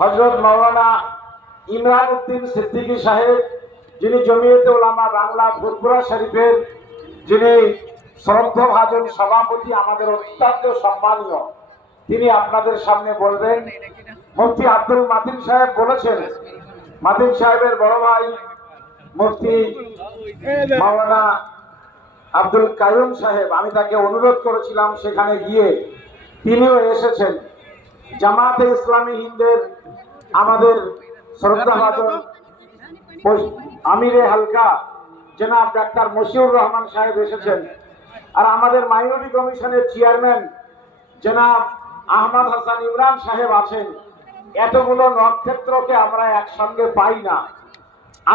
হযরত মাওলানা ইমরান উদ্দিন সিদ্দিকী সাহেব, যিনি জমিয়তে উলামা বাংলা ফুরফুরা শরীফের যিনি শ্রদ্ধাভাজন সভাপতি, আমাদের অত্যন্ত সম্মানীয়, তিনি আপনাদের সামনে বলবেন। মুফতি আব্দুল মাতিন সাহেব বলেছেন, মাতিন সাহেবের বড় ভাই মুফতি মাওলানা আব্দুল কাইয়ুম সাহেব, আমি তাকে অনুরোধ করেছিলাম সেখানে গিয়ে, তিনিও এসেছেন। জামাতে ইসলামী হিন্দের আমাদের শ্রদ্ধাভাজন আমিরে হালকা জনাব ডাক্তার মশিউর রহমান সাহেব এসেছেন। আর আমাদের মাইনরিটি কমিশনের চেয়ারম্যান জনাব আহমদ হাসান ইমরান সাহেব আছেন। এতগুলো নক্ষত্রকে আমরা একসঙ্গে পাই না,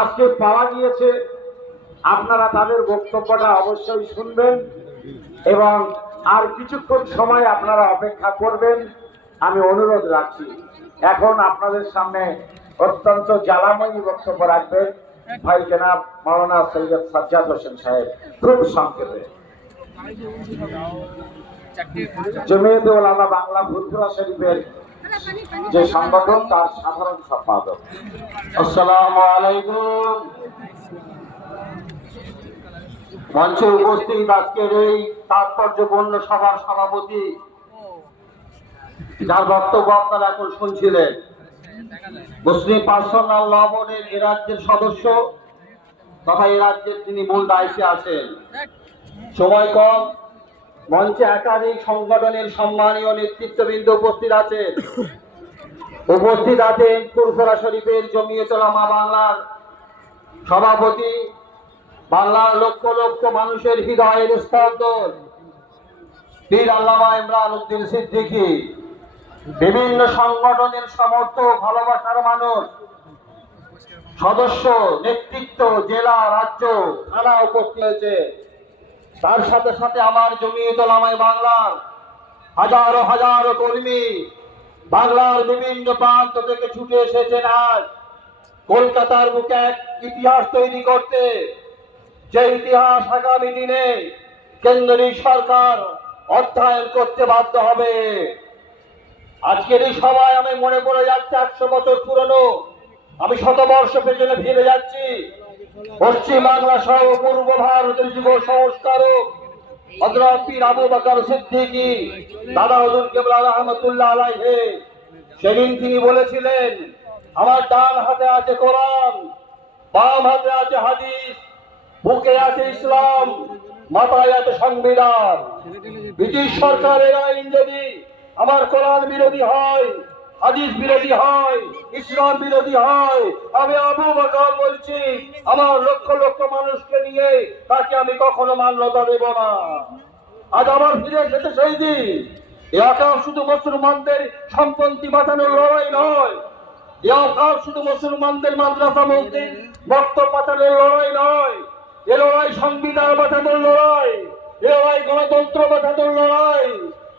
আজকে পাওয়া গিয়েছে। আপনারা তাদের বক্তব্যটা অবশ্যই শুনবেন এবং আর কিছুক্ষণ সময় আপনারা অপেক্ষা করবেন, আমি অনুরোধ রাখছি। এখন আপনাদের সামনে অত্যন্ত জ্বালাময়ী বক্তব্য রাখবেন ভাই জনাব মাওলানা সৈয়দ সাজ্জাদ হোসেন সাহেব। খুব সংক্ষেপে। জমিয়তে উলামা বাংলা ফুরফুরা শরীফের যে সংগঠন, তার সাধারণ সম্পাদক। আসসালামু আলাইকুম। মঞ্চে উপস্থিত আজকের এই তাৎপর্যপূর্ণ সভার সভাপতি, যার বক্তব্য আপনারা এখন শুনছিলেন, মুসলিম পার্সোনাল ল বোর্ডের এ রাজ্যের সদস্য তথা এ রাজ্যের তিনি মূল দায়িত্বে আছেন। সময় কম, মঞ্চে একাধিক সংগঠনের সম্মানীয় নেতৃত্ববৃন্দ উপস্থিত আছেন। উপস্থিত আছেন ফুরফুরা শরীফের জমিয়তে উলামা বাংলার সভাপতি, বাংলার লক্ষ লক্ষ মানুষের হৃদয়ের স্পন্দন পীর আল্লামা ইমরান উদ্দিন সিদ্দিকী, বিভিন্ন সংগঠনের সমর্থক, ভালোবাসার মানুষ, সদস্য, নেতৃত্ব, জেলা, রাজ্য, থানা উপস্থিত হয়েছে। তার সাথে সাথে আমার জমিয়তে উলামা বাংলার হাজারো হাজারো কর্মী বাংলার বিভিন্ন প্রান্ত থেকে ছুটে এসেছেন আজ কলকাতার বুকে এক ইতিহাস তৈরি করতে, যে ইতিহাস আগামী দিনে কেন্দ্রীয় সরকার অধ্যয়ন করতে বাধ্য হবে। আজকের এই সভায় আমি মনে পড়ে যাচ্ছে 100 বছর পুরনো, আমি শতবর্ষ পেছনে ফিরে যাচ্ছি। পশ্চিম বাংলা সহ পূর্ব ভারতের যুব সংস্কারক হযরত পীর আবু বকর সিদ্দিকী দাদা হুজুর কিবলা রাহমাতুল্লাহ আলাইহি, সেদিন তিনি বলেছিলেন, আমার ডান হাতে আছে কোরআন, বাম হাতে আছে হাদিস, বুকে আছে ইসলাম, মাথায় আছে সংবিধান। ব্রিটিশ সরকারের আইন যদি আমার কোরআন বিরোধী হয়, হাদিস বিরোধী হয়, ইসলাম বিরোধী হয়, আমি আবু বকর বলছি, আমার লক্ষ লক্ষ মানুষকে নিয়ে তাকে আমি কখনো মান্যতা দেব না। আজ আমার ফিরে এসেছে সেই দিন। এ আকাশ শুধু মুসলমানদের সম্পত্তি বাঁচানোর লড়াই নয়, এ আকাশ শুধু মুসলমানদের মাদ্রাসা মসজিদ বক্তব্য বাঁচানোর লড়াই নয়, এ লড়াই সংবিধান বাঁচানোর লড়াই, এ লড়াই গণতন্ত্র বাঁচানোর লড়াই,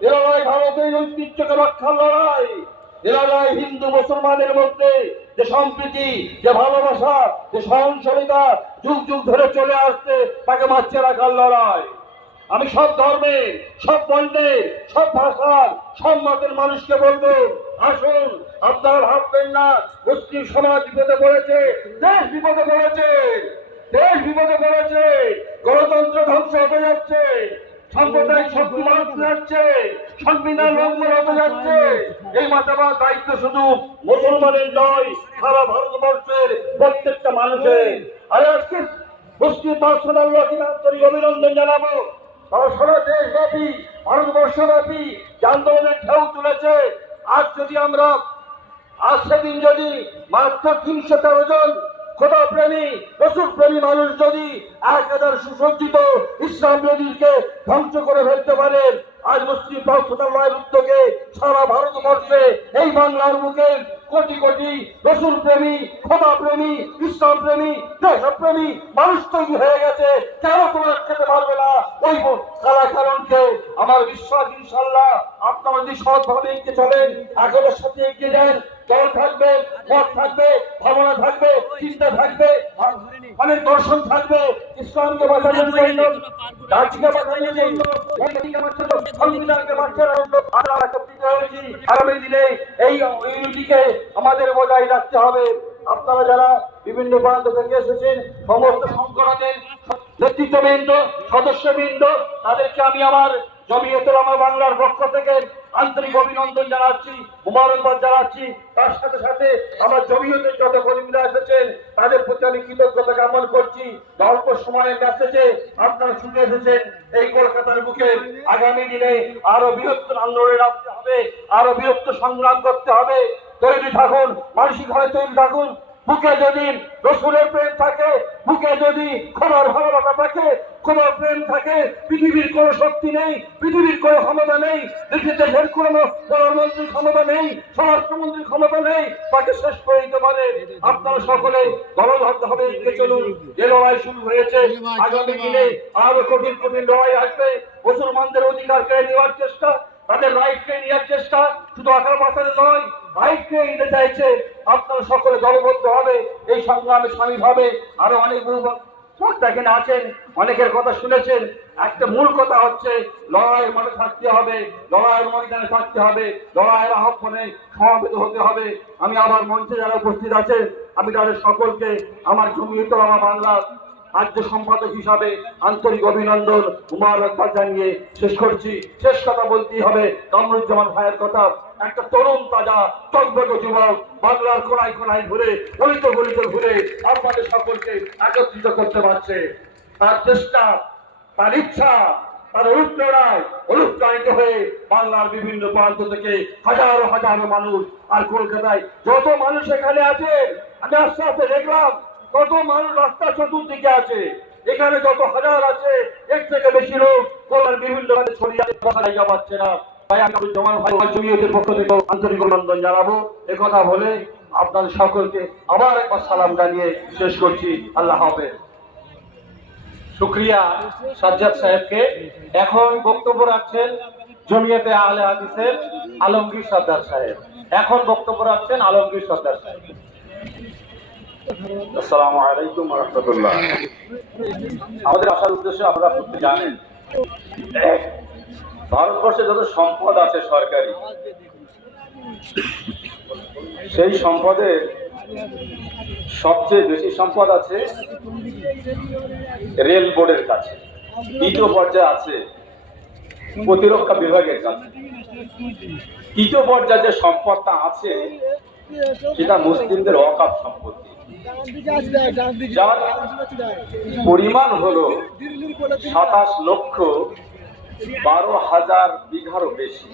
এ লড়াই ভারতের ঐতিহ্যকে রক্ষার লড়াই, এ লড়াই হিন্দু মুসলমানের মধ্যে যে সম্প্রীতি, যে ভালোবাসা, যে সহনশীলতা যুগ যুগ ধরে চলে আসছে, তাকে বাঁচিয়ে রাখার লড়াই। আমি সব ধর্মের, সব বর্ণের, সব ভাষার, সব মতের মানুষকে বলবো, আসুন, আপনারা ভাববেন না মুসলিম সমাজ বিপদে পড়েছে, দেশ বিপদে পড়েছে, দেশ বিপদে পড়েছে, গণতন্ত্র ধ্বংস হতে যাচ্ছে, সাম্প্রদায়িক শক্তি মানুষ যাচ্ছে, সংবিধান লঙ্ঘন হতে যাচ্ছে। এই মাথাবার দায়িত্ব শুধু মুসলমানের নয়, সারা ভারতবর্ষের প্রত্যেকটা মানুষের। আর আজকে মুসলিম পার্সোনাল ল কে আন্তরিক অভিনন্দন জানাবো। সারা দেশব্যাপী, ভারতবর্ষব্যাপী যে আন্দোলনের ঢেউ তুলেছে। আজ যদি আমরা, আজ সেদিন যদি মাত্র 313 জন খোদা প্রেমী, রসুল প্রেমী মানুষ যদি 1000 সুসজ্জিত ইসলাম বিরোধীকে ধ্বংস করে ফেলতে পারেন, আজ মুসলিম পার্সোনাল উদ্যোগে সারা ভারতবর্ষে এই বাংলার বুকে কোটি কোটি রসুল প্রেমী, খোদা প্রেমী, ইসলাম প্রেমী, দেশপ্রেমী মানুষ তৈরি হয়ে গেছে। কেন তোমরা খেতে পারবে না ওই কারণকে? আমার বিশ্বাস ইনশাল্লাহ আপনারা যদি সৎভাবে এগিয়ে চলেন, আগের সাথে এগিয়ে যান, দল থাকবে, মত থাকবে, ভাবনা থাকবে, চিন্তা থাকবে, অনেক দর্শন থাকবে। ইসলামকে বাঁচানোর জন্য, জাতিকে বাঁচানোর জন্য, জাতিকে বাঁচানোর জন্য, সংবিধানকে বাঁচানোর জন্য আমরা একত্রিত হয়েছি। আগামী দিনে এই ইউনিটিকে আমাদের বজায় রাখতে হবে। আপনারা যারা বিভিন্ন প্রান্ত থেকে এসেছেন, সমস্ত সংগঠনের নেতৃত্ববৃন্দ, সদস্যবৃন্দ, তাদেরকে আমি আমার জমিয়তুল উলামা বাংলার পক্ষ থেকে আন্তরিক অভিনন্দন জানাচ্ছি, মুবারকবাদ জানাচ্ছি। তার সাথে সাথে আমার জমিয়তের যত কর্মীরা এসেছেন তাদের প্রতি আমি কৃতজ্ঞতা জ্ঞাপন করছি। অল্প সময়ের মেসেজে আপনারা ছুটে এসেছেন এই কলকাতার বুকে। আগামী দিনে আরো বৃহত্তর আন্দোলনে নামতে হবে, আরো বৃহত্তর সংগ্রাম করতে হবে। তৈরি থাকুন, মানসিকভাবে তৈরি থাকুন। বুকে যদি রসুলের প্রেম থাকে, বুকে যদি ক্ষমার ভালোবাসা থাকে, ক্ষমার প্রেম থাকে, পৃথিবীর কোনো শক্তি নেই, পৃথিবীর কোনো ক্ষমতা নেই, দেশের কোনো প্রধানমন্ত্রীর ক্ষমতা নেই, স্বরাষ্ট্রমন্ত্রীর ক্ষমতা নেই তাকে শেষ করে দিতে পারে। আপনারা সকলে দলবদ্ধভাবে এগিয়ে চলুন। যে লড়াই শুরু হয়েছে, আগামী দিনে আরো কঠিন কঠিন লড়াই আসবে। মুসলমানদের অধিকার কেড়ে নেওয়ার চেষ্টা, তাদের রাইট কেড়ে নেওয়ার চেষ্টা, শুধু আকার পাতারে নয়, রাইট কেড়ে নিতে চাইছে। আপনারা সকলে দলবদ্ধ হবে, এই সংগ্রামে সামিল হবে। আরো অনেক বক্তা এখানে আছেন, অনেকের কথা শুনেছেন। একটা মূল কথা হচ্ছে লড়াইয়ের মাঠে থাকতে হবে, লড়াইয়ের ময়দানে থাকতে হবে, লড়াইয়ের আহ্বানে সমাবেত হতে হবে। আমি আবার মঞ্চে যারা উপস্থিত আছেন, আমি তাদের সকলকে আমার জমিয়তুল উলামা বাংলার রাজ্য সম্পাদক হিসাবে আন্তরিক অভিনন্দন, মুবারকবাদ জানিয়ে শেষ করছি। শেষ কথা বলতেই হবে কামরুজ্জামান ভাইয়ের কথা। একটা তরুণ তাজা টকবকে যুবক বাংলার কোনায় কোনায় ঘুরে, গলিতে গলিতে ঘুরে আপনাদের সকলকে একত্রিত করতে পারছে। তার চেষ্টা, তার ইচ্ছা, তার অনুপ্রাণিত হয়ে বাংলার বিভিন্ন প্রান্ত থেকে হাজারো হাজারো মানুষ, আর কলকাতায় যত মানুষ এখানে আছে, আমি আস্তে আস্তে দেখলাম কত মানুষ রাস্তা চতুর্দিকে আছে। এখানে যত হাজার আছে, এর থেকে বেশি লোক কলার বিভিন্ন ছড়িয়ে জায়গা পাচ্ছে না। তাই আমি জমান ভাই জমিয়তের পক্ষ থেকে আন্তরিক অভিনন্দন জানাবো। একথা বলে আপনাদের সকলকে আবার একবার সালাম জানিয়ে শেষ করছি। আল্লাহ হাফেজ। শুকরিয়া সাজ্জাদ সাহেবকে। এখন বক্তব্য রাখছেন জমিয়তে আহলে হাদিসের আলমগীর সর্দার সাহেব। এখন বক্তব্য রাখছেন আলমগীর সর্দার সাহেব। আসসালামু আলাইকুম ওয়া রাহমাতুল্লাহ। আমাদের আসার উদ্দেশ্য আপনারা প্রত্যেকে জানেন, ভারতবর্ষে যত সম্পদ আছে সরকারি, সেই সম্পদের সবচেয়ে বেশি সম্পদ আছে রেল বোর্ডের কাছে, দ্বিতীয় পর্যায়ে আছে প্রতিরক্ষা বিভাগের কাছে, তৃতীয় পর্যায়ে যে সম্পদটা আছে সেটা মুসলিমদের ওয়াকফ সম্পত্তি, যার পরিমাণ হলো 27,12,000 বিঘারও বেশি।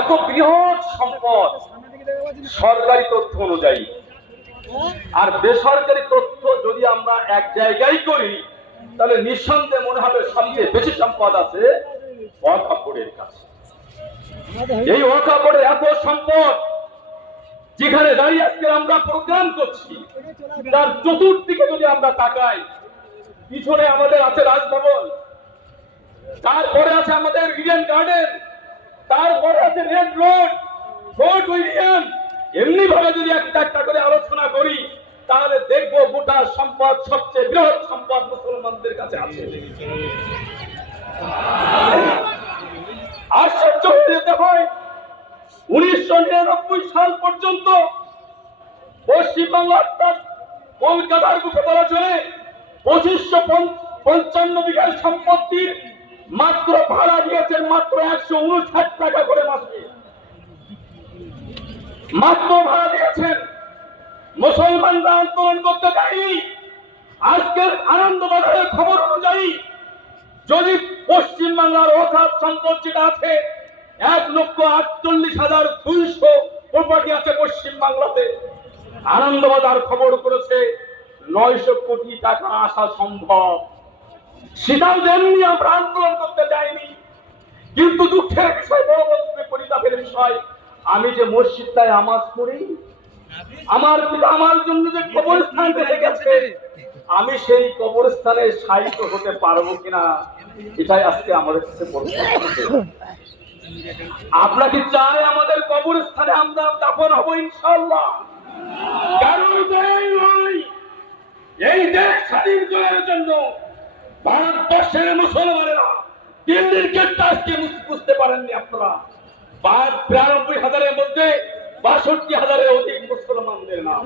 এত বৃহৎ সম্পদ সরকারি তথ্য অনুযায়ী। আর বেসরকারি তথ্য যদি আমরা এক জায়গায় করি তাহলে নিঃসন্দেহে মনে হবে সবচেয়ে বেশি সম্পদ আছে ওয়াকফ বোর্ডের কাছে। এই ওয়াকফ বোর্ডের এত সম্পদ, যেখানে দাঁড়িয়ে আজকে আমরা প্রোগ্রাম করছি, তার চতুর্দিকে যদি আমরা তাকাই, পিছনে আমাদের আছে রাজভবন, তারপরে আছে আমাদের ইডেন গার্ডেন, তারপরে আছে রেড রোড, ফোর্ট উইলিয়াম। এমনি ভাবে যদি একটা একটা করে আলোচনা করি তাহলে দেখবো গোটা সম্পদ, সবচেয়ে বৃহৎ সম্পদ মুসলমানদের কাছে আছে। আশ্চর্য হয়ে যেতে হয়, 1999 সাল পর্যন্ত পশ্চিমবাংলা অর্থাৎ কলকাতার বুকে বলা চলে 2555 বিঘার সম্পত্তির মাত্র ভাড়া দিয়েছেন মাত্র 159 টাকা করে মাসে, মাত্র ভাড়া দিয়েছেন। মুসলমানরা আন্দোলন করতে যায়নি। আজকের আনন্দবাজারের খবর অনুযায়ী যদি পশ্চিমবাংলার ওয়াকফ সম্পদ যেটা আছে 1,48,200 প্রপার্টি আছে পশ্চিমবাংলাতে, আনন্দবাজার খবর করেছে 900 কোটি টাকা আসা সম্ভব। সেটাও যেমনি আমরা আন্দোলন করতে যাইনি। কিন্তু দুঃখের বিষয়, বড় পরিতাপের বিষয়, আমি যে মসজিদটায় নামাজ পড়ি, আমার পিতা আমার জন্য যে কবরস্থান রেখে গেছে, আমি সেই কবরস্থানে শায়িত হতে পারবো কিনা, এটাই আজকে আমাদের কাছে প্রশ্ন। আপনাকে চাই আমাদের কবরস্থানে আমরা দাফন হব ইনশাআল্লাহ। কারণ এটাই নয়, এই দেশ স্বাধীন করার জন্য ভারতবর্ষের মুসলমানেরা দিল্লির গেটটা আজকে বুঝতে পারেননি আপনারা। 92,000-এর মধ্যে 62,000-এর অধিক মুসলমানদের নাম।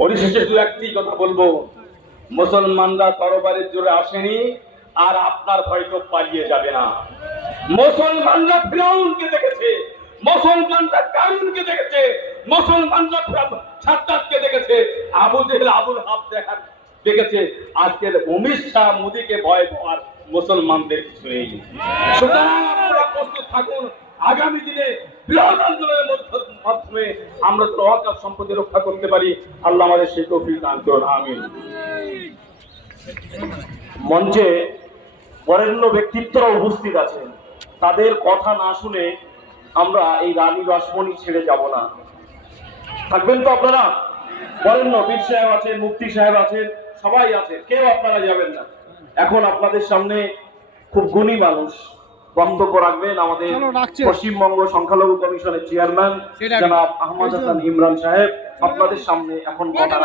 পরিশেষে দু একটি কথা বলবো, মুসলমানরা তরবারির জোরে আসেনি, আর আপনার হয়তো পালিয়ে যাবে না। মুসলমানরা ফিরাউনকে দেখেছে, মুসলমানরা কারুনকে দেখেছে, মুসলমানরা সাদ্দাতকে দেখেছে, আবু জেহেল আবুল হাব দেখেছে। আজকের অমিত শাহ মোদীকে ভয় পাওয়ার মুসলমানদের কিছু নেই। সুতরাং আপনারা প্রস্তুত থাকুন, আগামী দিনে বৃহৎ আন্দোলনের মাধ্যমে আমরা তো ওয়াকফ সম্পত্তি রক্ষা করতে পারি। আল্লাহ আমাদের সেই তৌফিক দান করুন, আমিন। মঞ্চে বরেণ্য ব্যক্তিত্বরা উপস্থিত আছেন, তাদের কথা না শুনে আমরা এই রানী রাসমণি ছেড়ে যাব না। থাকবেন তো আপনারা? বরেণ্য পীর সাহেব আছেন, মুফতি সাহেব আছেন, সবাই আছেন, কেউ আপনারা যাবেন না। এখন আপনাদের সামনে খুব গুণী মানুষ বক্তব্য রাখবেন আমাদের পশ্চিমবঙ্গ সংখ্যালঘু কমিশনের চেয়ারম্যান জনাব আহমদ হাসান ইমরান সাহেব। আপনাদের সামনে এখন কথা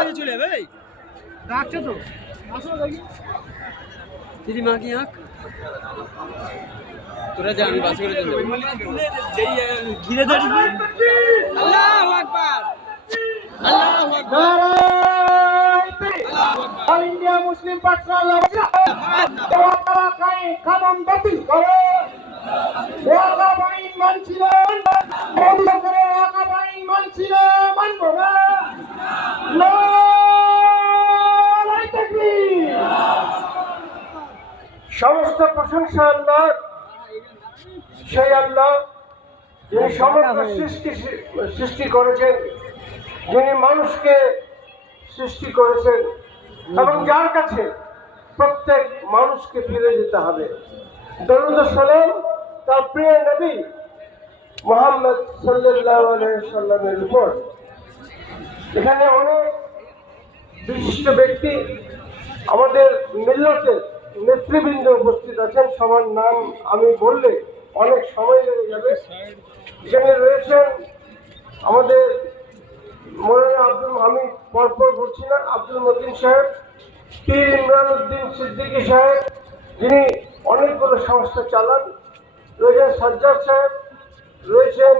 তোরা যা, আমি বাসে করে চলে যাবো। ঘিরে ধরিস। আল্লাহু আকবার, আল্লাহু আকবার। অল ইন্ডিয়া মুসলিম পার্সোনাল কানুন বাতিল করো, ওয়াকফ আইন মানছি না, ওয়াকফ আইন মানছি না, মানবো না। নারায়ে তাকবীর। সমস্ত প্রশংসা আল্লাহ, সেই আল্লাহ যিনি সমগ্র সৃষ্টি করেছেন, যিনি মানুষকে সৃষ্টি করেছেন এবং যার কাছে প্রত্যেক মানুষকে ফিরে যেতে হবে। দরুদ ও সালাম তার প্রিয় নবী মুহাম্মদ সাল্লাল্লাহু আলাইহি সাল্লামের উপর। এখানে অনেক বিশিষ্ট ব্যক্তি, আমাদের মিল্লতের নেতৃবৃন্দ উপস্থিত আছেন। সবার নাম আমি বললে অনেক সময় লেগে যাবে। এখানে রয়েছেন আমাদের মৌলানা আব্দুল হামিদ, পরপর বলছি না, আব্দুল মতিন সাহেব, পীর ইমরান উদ্দিন সিদ্দিকী সাহেব, যিনি অনেকগুলো সংস্থা চালান, রয়েছেন সাজ্জাদ সাহেব, রয়েছেন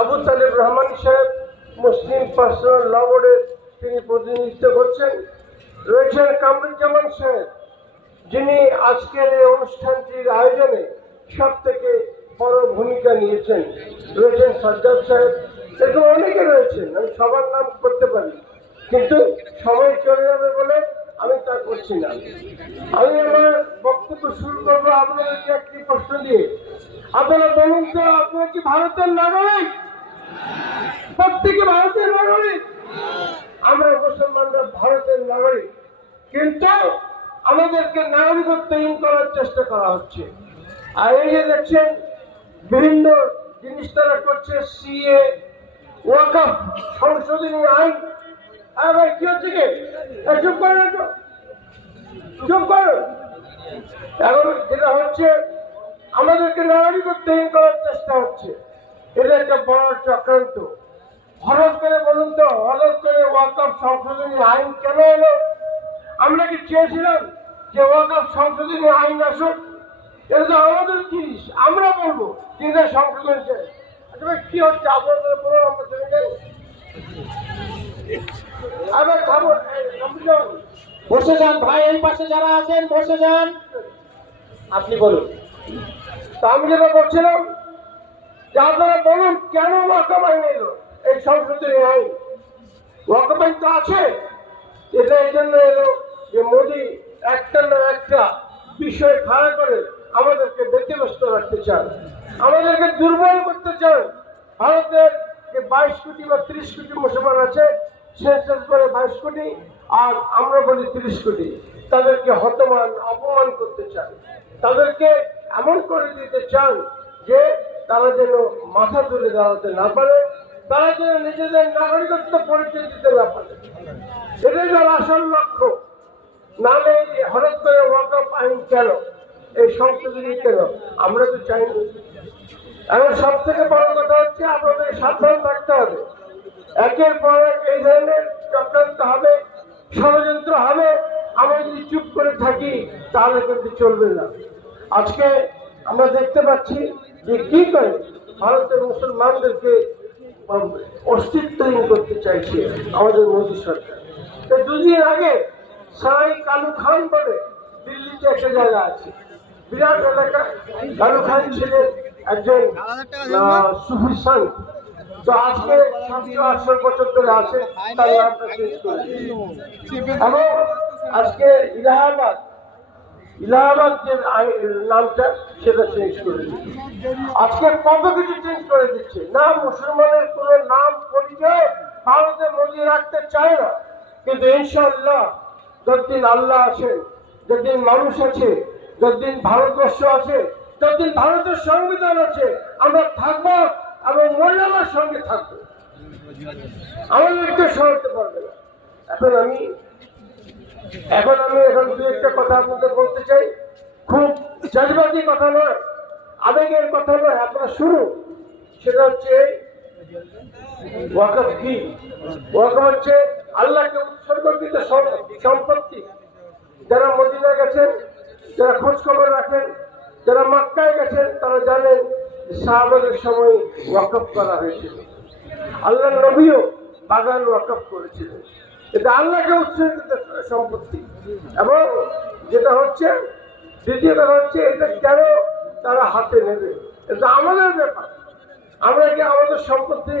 আবু তালেব রহমানী সাহেব, মুসলিম পার্সোনাল ল বোর্ডের তিনি প্রতিনিধিত্ব করছেন, রয়েছেন কামরুজ্জামান সাহেব, যিনি আজকের এই অনুষ্ঠানটির আয়োজনে সব থেকে বড় ভূমিকা নিয়েছেন, রয়েছেন সাজ্জাদ সাহেব, এরকম অনেকে রয়েছেন। আমি সবার নাম করতে পারি, কিন্তু সময় চলে যাবে বলে আমি তা করছি না। আমি আমার বক্তব্য শুরু করবো আপনাদেরকে একটি প্রশ্ন দিয়ে। আপনারা বলুন তো, আপনারা কি ভারতের নাগরিক? প্রত্যেকে ভারতের নাগরিক। আমরা মুসলমানরা ভারতের নাগরিক, কিন্তু আমাদেরকে নাগরিকত্বহীন করার চেষ্টা করা হচ্ছে। আর এই যে দেখছেন বিভিন্ন জিনিস তারা করছে, সিএ, ওয়াকফ সংশোধনী আইন। আর ভাই কি হচ্ছে কি? চুপ করো, চুপ করো। এখন যেটা হচ্ছে, আমাদেরকে নাগরিকত্বহীন করার চেষ্টা হচ্ছে। এটা একটা বড় চক্রান্ত। হঠাৎ করে বলুন তো, হঠাৎ করে ওয়াকফ সংশোধনী আইন কেন এলো? আমরা কি চেয়েছিলাম যে ওয়াকফ সংশোধনী আইন আসুক? এটা তো আমাদের জিনিস, আমরা বলবো যেটা সংশোধন চাই। আচ্ছা ভাই কি হচ্ছে আপনাদের পুরো আমরা চলে যাই? আবার খাবো, বসে যান ভাই, এই পাশে যারা আছেন বসে যান। আপনি বলুন। তা আমি যেটা বলছিলাম যে আপনারা বলুন কেন ওয়াকফ আইন এলো, এই সংশোধনী আইন? ওয়াকফ আইন তো আছে, এটা এই জন্য এলো যে মোদী একটা না একটা বিষয় খাড়া করে আমাদেরকে ব্যতিব্যস্ত রাখতে চান, আমাদেরকে দুর্বল করতে চান। ভারতের যে 22 কোটি বা 30 কোটি মুসলমান আছে, সেন্সাস করে 22 কোটি, আর আমরা বলি 30 কোটি। তাদেরকে হতমান অপমান করতে চান, তাদেরকে এমন করে দিতে চান যে তারা যেন মাথা তুলে দাঁড়াতে না পারে, তারা যেন নিজেদের নাগরিকত্ব পরিচয় দিতে না পারে। এটাই তার আসল লক্ষ্য। নাহলে হঠাৎ করে ওয়াকফ আইন কেন, এই সংশোধনী কেন? আমরা তো চাই না। এখন সব থেকে বড় কথা হচ্ছে আপনাদের সাবধান থাকতে হবে। একের পর এক এই ধরনের চক্রান্ত হবে, ষড়যন্ত্র হবে। আমরা যদি চুপ করে থাকি তাহলে কিন্তু চলবে না। আজকে আমরা দেখতে পাচ্ছি যে কি করে ভারতের মুসলমানদেরকে অস্তিত্বহীন করতে চাইছে আমাদের মোদী সরকার। তো দুদিন আগে সারাই কালু খান বলে দিল্লিতে একটা জায়গা আছে, বিরাট এলাকা। কালু খান ছিলেন একজন সুফি সন্ত। তো আজকে 700-800 বছর ধরে আছে, তার নামটা চেঞ্জ করে এবং আজকে ইলাহাবাদ যে নামটা সেটা চেঞ্জ করে দিচ্ছে। আজকে কত কিছু চেঞ্জ করে দিচ্ছে। না মুসলমানের কোনো নাম পরিচয় ভারতে মোদী রাখতে চায় না, কিন্তু ইনশাআল্লাহ যতদিন আল্লাহ আছে, যতদিন মানুষ আছে, যতদিন ভারতবর্ষ আছে, যতদিন ভারতের সংবিধান আছে, আমরা থাকবো এবং মহিলার সঙ্গে থাকবো। আমাদেরকে সরাতে পারবে না। এখন আমি দু একটা কথা আপনাদের বলতে চাই। খুব জজবাতি কথা নয়, আবেগের কথা নয়, আপনারা শুনুন। সেটা হচ্ছে ওয়াকফ কি? ওয়াকফ হচ্ছে আল্লাহকে উৎসর্গকৃত সম্পত্তি। যারা মদিনায় গেছেন, যারা খোঁজ খবর রাখেন, যারা মক্কায় গেছেন, তারা জানেন সাহাবাদের সময় ওয়াকফ করা হয়েছিল। আল্লাহ নবীও বাগান ওয়াকফ করেছিলেন। এটা আল্লাহকে উৎসর্গিত সম্পত্তি। এবং যেটা হচ্ছে দ্বিতীয়টা হচ্ছে এটা কেন তারা হাতে নেবে, এটা আমাদের ব্যাপার। আমরা কি আমাদের সম্পত্তি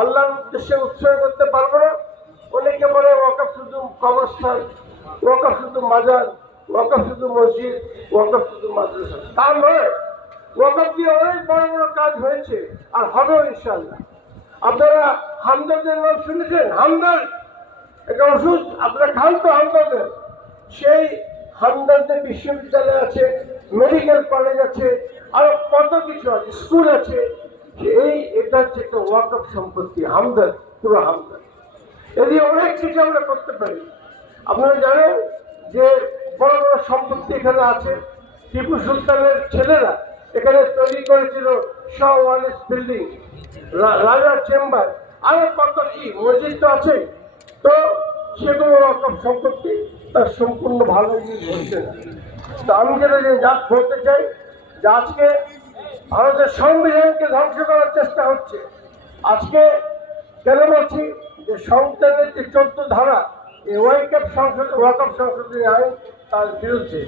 আল্লাহর উদ্দেশ্যে উৎসর্গ করতে পারবো না? অনেকে বলে ওয়াকফ শুধু কবরস্থান, ওয়াকফ শুধু মাজার, ওয়াকফ শুধু মসজিদ, ওয়াকফ শুধু মাদ্রাসা। তা নয়, ওয়াকফ দিয়ে অনেক বড় বড় কাজ হয়েছে আর হবেও ইনশাআল্লাহ। আপনারা হামদর্দের নাম শুনেছেন? হামদর্দ একটা ওষুধ, আপনারা খান তো হামদর্দের। সেই হামদর্দের বিশ্ববিদ্যালয় আছে, মেডিকেল কলেজ আছে, আরো কত কিছু আছে, স্কুল আছে। এটা হচ্ছে একটা ওয়াকফ সম্পত্তি, হামদর্দ, পুরো হামদর্দ। এদিকে অনেক কিছু আমরা করতে পারি। আপনারা জানেন যে বড় বড় সম্পত্তি এখানে আছে। টিপু সুলতানের ছেলেরা এখানে তৈরি করেছিল শাহওয়ালিস বিল্ডিং, রাজার চেম্বার, আরো কত কি মসজিদ তো আছে। তো সেগুলো ওয়াকফ সম্পত্তি তার সম্পূর্ণ ভালো ইউজ হচ্ছে না। তো আমি যেটা বলতে চাই যে আজকে ভারতের সংবিধানকে ধ্বংস করার চেষ্টা হচ্ছে। আজকে কেন বলছি যে সংবিধানের যে 14 ধারা, এই ওয়াকফ সংশোধনী আইন, তার বিরুদ্ধে।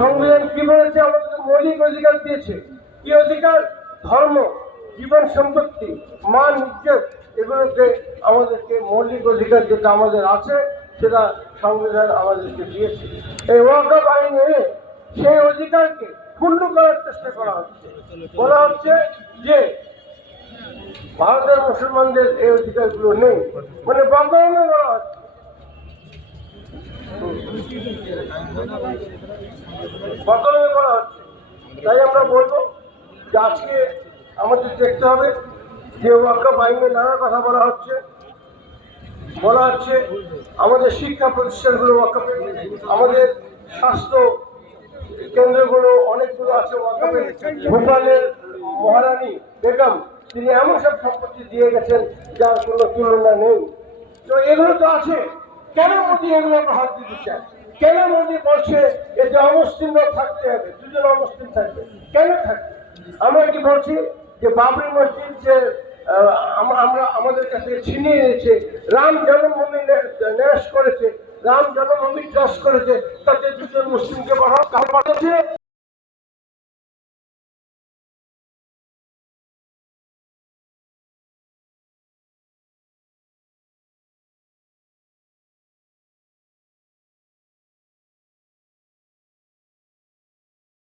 সংবিধান কি বলেছে? আমাদের মৌলিক অধিকার দিয়েছে। কি অধিকার? ধর্ম, জীবন, সম্পত্তি, মান, ইজ্জত, এগুলোকে আমাদেরকে মৌলিক অধিকার যেটা আমাদের আছে সেটা সংবিধান আমাদেরকে দিয়েছে। এই ওয়াকফ আইন এনে সেই অধিকারকে ক্ষুণ্ণ করার চেষ্টা করা হচ্ছে। বলা হচ্ছে যে ভারতের মুসলমানদের এই অধিকারগুলো নেই, মানে বদনামে বলা হচ্ছে। বদনামে বলা হচ্ছে। তাই আমরা বলবো যে আজকে আমাদের দেখতে হবে যে ওয়াকফ আইনে নানা কথা বলা হচ্ছে আমাদের শিক্ষা প্রতিষ্ঠানগুলো ওয়াকফে, আমাদের স্বাস্থ্য কেন্দ্রগুলো অনেকগুলো আছে ওয়াকফে। ভোপালের মহারানী বেগম তিনি এমন সব সম্পত্তি দিয়ে গেছেন যার কোনো তুলনা নেই। তো এগুলো তো আছে, কেন মোদী এগুলো হাত দিতে চায়? কেন মোদী বলছে এই যে অমুসলিমরা থাকতে হবে, দুজন অমুসলিম থাকবে, কেন থাকবে? আমরা কি বলছি যে বাবরি মসজিদ যে আমাদের কাছে ছিনিয়ে নিয়েছে, রাম জন্মভূমি ন্যাস করেছে, রাম জন্মভূমি ট্রাস্ট করেছে, তাতে দুজন মুসলিমকে পাঠাচ্ছে।